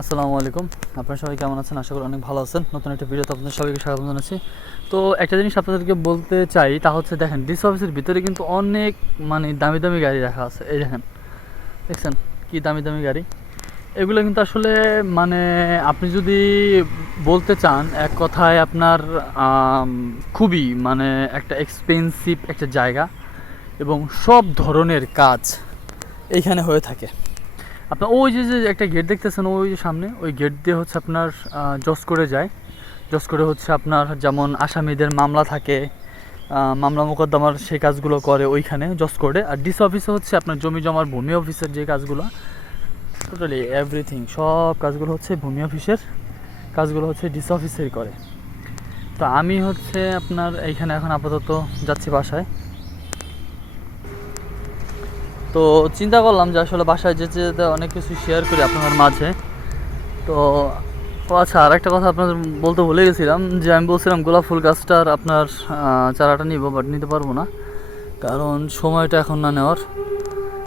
আসসালামু আলাইকুম। আপনারা সবাই কেমন আছেন? আশা করি অনেক ভালো আছেন। নতুন একটা ভিডিওতে আপনাদের সবাইকে স্বাগত জানাচ্ছি। তো একটা জিনিস আপনাদেরকে বলতে চাই, তা হচ্ছে দেখেন ডিসি অফিসের ভিতরে কিন্তু অনেক দামি দামি গাড়ি রাখা আছে। এই দেখেন, দেখছেন কি দামি দামি গাড়ি। এগুলো কিন্তু আসলে মানে আপনি যদি বলতে চান এক কথায় আপনার খুবই একটা এক্সপেন্সিভ একটা জায়গা এবং সব ধরনের কাজ এইখানে হয়ে থাকে। আপনার ওই যে একটা গেট দেখতেছেন, ওই যে সামনে ওই গেট দিয়ে হচ্ছে আপনার জজ করে যায়। জজ করে হচ্ছে আপনার যেমন আসামিদের মামলা থাকে, মামলা মোকদ্দমার সেই কাজগুলো করে ওইখানে জজ করে। আর ডিসি অফিসে হচ্ছে আপনার জমি জমার ভূমি অফিসের যে কাজগুলো, টোটালি এভরিথিং সব কাজগুলো হচ্ছে ভূমি অফিসের কাজগুলো হচ্ছে ডিসি অফিসেই করে। তো আমি হচ্ছে আপনার এইখানে এখন আপাতত যাচ্ছি বাসায়। তো চিন্তা করলাম যে আসলে বাসায় যেতে যেতে অনেক কিছু শেয়ার করি আপনাদের মাঝে। তো আচ্ছা, আর একটা কথা আপনাদের বলতে ভুলে গেছিলাম, যে আমি বলছিলাম গোলাপ ফুল গাছটার আপনার চারাটা নিব, বাট নিতে পারবো না, কারণ সময়টা এখন না নেওয়ার,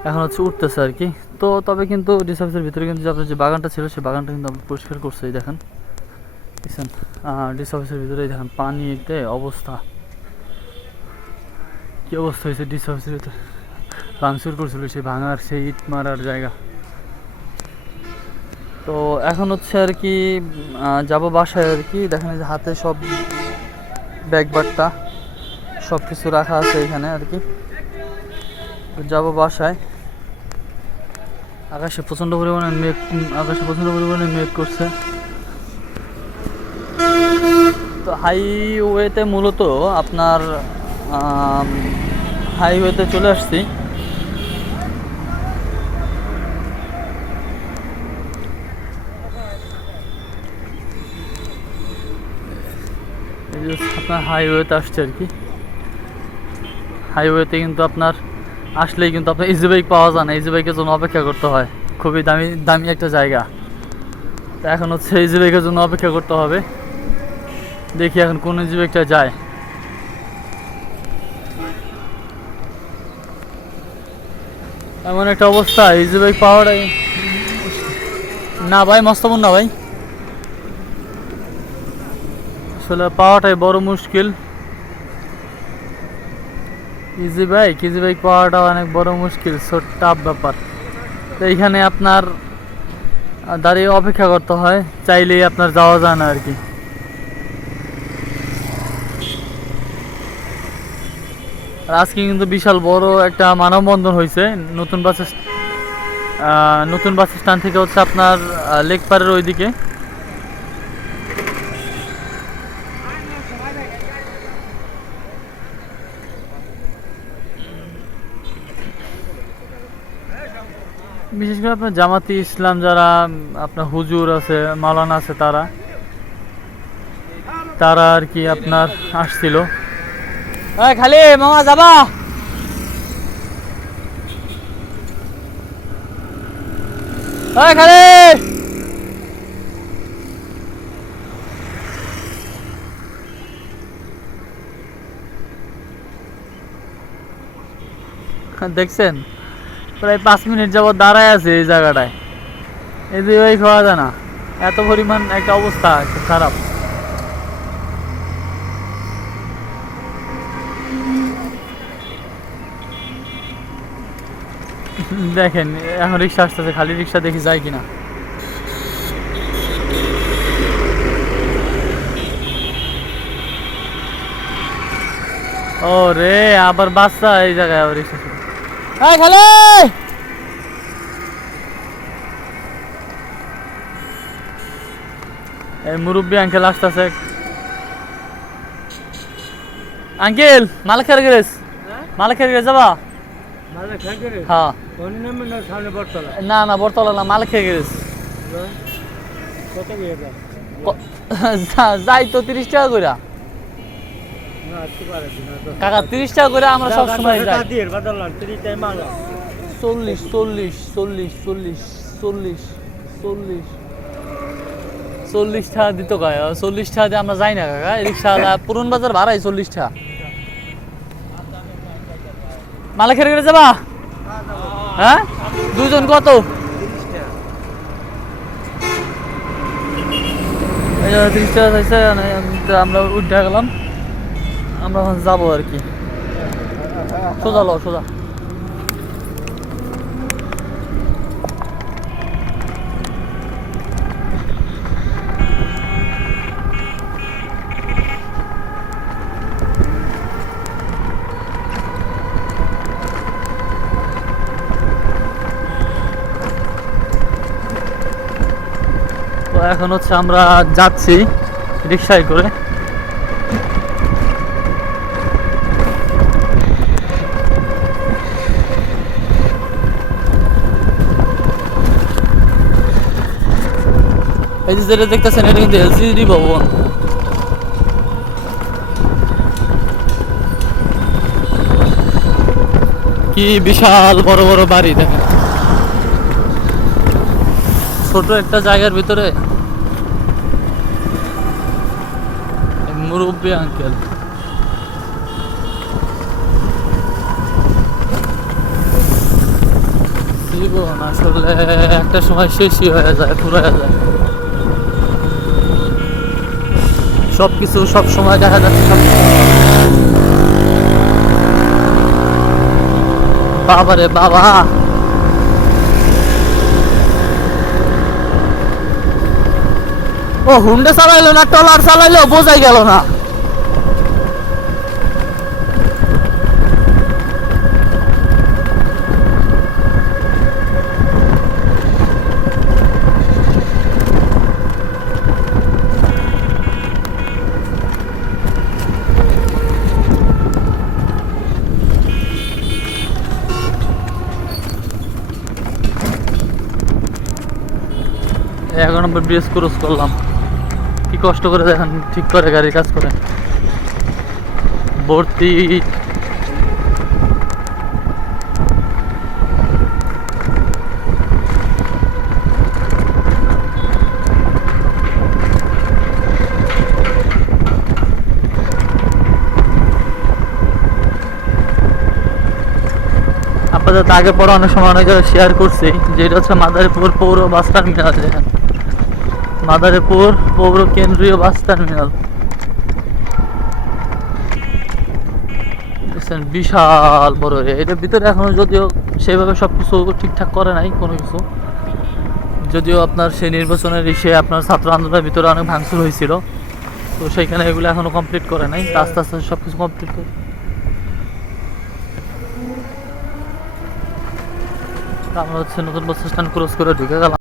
এখন হচ্ছে উঠতেছে আর কি। তো তবে কিন্তু ডিসি অফিসের ভিতরে কিন্তু যে আপনার যে বাগানটা ছিল সেই বাগানটা কিন্তু আপনি পরিষ্কার করছে। এই দেখেন, বুঝছেন, ডিসি অফিসের ভিতরে এই দেখেন পানিতে অবস্থা, কী অবস্থা হয়েছে ডিসি অফিসের ভিতরে। ভাঙচুর করছিল সেই ভাঙার সেই ইট মারার জায়গা। তো এখন হচ্ছে আর কি যাব বাসায় আর কি। দেখেন যে হাতে সব ব্যাগ বাট্টা সব কিছু রাখা আছে এখানে আর কি। যাব বাসায়। আকাশে প্রচণ্ড পরিমাণে মেঘ করছে। তো হাইওয়েতে মূলত আপনার হাইওয়েতে চলে আসছি। আপনার হাইওয়েতে আসছে আর কি। হাইওয়েতে কিন্তু আপনার আসলেই কিন্তু আপনার ইজি বাইক পাওয়া যায় না, ইজি বাইকের জন্য অপেক্ষা করতে হয়। খুবই দামি দামি একটা জায়গা। তো এখন হচ্ছে ইজি বাইকের জন্য অপেক্ষা করতে হবে। দেখি এখন কোন ইজি বাইকটা যায়। এমন একটা অবস্থা, ইজি বাইক পাওয়াটাই না ভাই, মস্তবন না ভাই, আসলে পাওয়াটাই বড় মুশকিল। ইজি বাইক পাওয়াটা অনেক বড় মুশকিল, সো টাফ ব্যাপার। তো এইখানে আপনার দাঁড়িয়ে অপেক্ষা করতে হয়, চাইলেই আপনার যাওয়া যায় না আর কি। আর আজকে কিন্তু বিশাল বড় একটা মানববন্ধন হয়েছে নতুন বাস স্ট্যান্ড থেকে হচ্ছে আপনার লেকপাড়ের ওইদিকে। বিশেষ করে আপনার জামাতি ইসলাম যারা আপনার হুজুর আছে, মাওলানা আছে, তারা আর কি আপনার আসছিল। খালি মামা যাবা, খালি দেখছেন প্রায় 5 মিনিট যাবত দাঁড়ায় আছে এই জায়গাটায়। এই যে ওই খাওয়া যায় না, এত পরিমাণ একটা অবস্থা খুব খারাপ। দেখেন এখন রিক্সা আসতেছে, খালি রিক্সা দেখি যায় কিনা। ও রে, আবার বাচ্চা এই জায়গায় আবার রিক্সা। খালি এই মুরব্বী আঙ্কেল আসতেছে। আঙ্কেল মালাখার গ্যারেজ, মালাখার গ্যারেজ যাবা? হ্যাঁ, না না বটতলা না, মালাখার গ্যারেজ যাই তো 30 টাকা করে কাকা, 30 টাকা করে আমরা সবসময় যাই। 40 40 40 40 40 40 40 টাকা দিত কাকা, 40 টাকা দিয়ে আমরা যাই না কাকা। রিক্সা পুরন বাজার ভাড়াই 40 টাকা। মালাখার গ্যারেজ যাবা? হ্যাঁ, দুজন কত? 30 টাকা চাইছে, মানে আমরা উঠে গেলাম, আমরা এখন যাবো আর কি। সোজা লো সোজা। তো এখন হচ্ছে আমরা যাচ্ছি রিক্সায় করে। এই যে যেটা দেখতেছেন এটা কিন্তু এলসিডি ভবন। কি বিশাল বড় বড় বাড়ি দেখেন, ছোট একটা জায়গার ভিতরে মুরব্বী আঙ্কেল। জীবন আসলে একটা সময় শেষই হয়ে যায়, পুরো হয়ে যায়। সবকিছু সব সময় দেখা যাচ্ছে সব। বাবারে বাবা, ও হুন্ডা চালাইলো না টলার চালাইলো বোঝাই গেল না। এই 11 নম্বর ব্রিজ ক্রস করলাম, কি কষ্ট করে দেখেন ঠিক করে গাড়ির কাজ করে ভর্তি। আপনাদের তো আগে পরে অনেক সময় অনেক জায়গায় শেয়ার করছি যে এটা হচ্ছে মাদারীপুর পৌর বাস টার্মিনাল। দেখেন মাদারীপুর পৌর কেন্দ্রীয় বাস টার্মিনাল, দেখছেন বিশাল বড় এরিয়া। এটার ভিতরে এখনো যদিও সেইভাবে সবকিছু ঠিকঠাক করে নাই কোনো কিছু, যদিও আপনার সেই নির্বাচনের ইসে আপনার ছাত্র আন্দোলনের ভিতরে অনেক ভাঙচুর হয়েছিল, তো সেইখানে এগুলো এখনো কমপ্লিট করে নাই, আস্তে আস্তে সবকিছু কমপ্লিট করে। আমরা হচ্ছে নতুন বাস স্ট্যান্ড ক্রস করে ঢুকে গেলাম।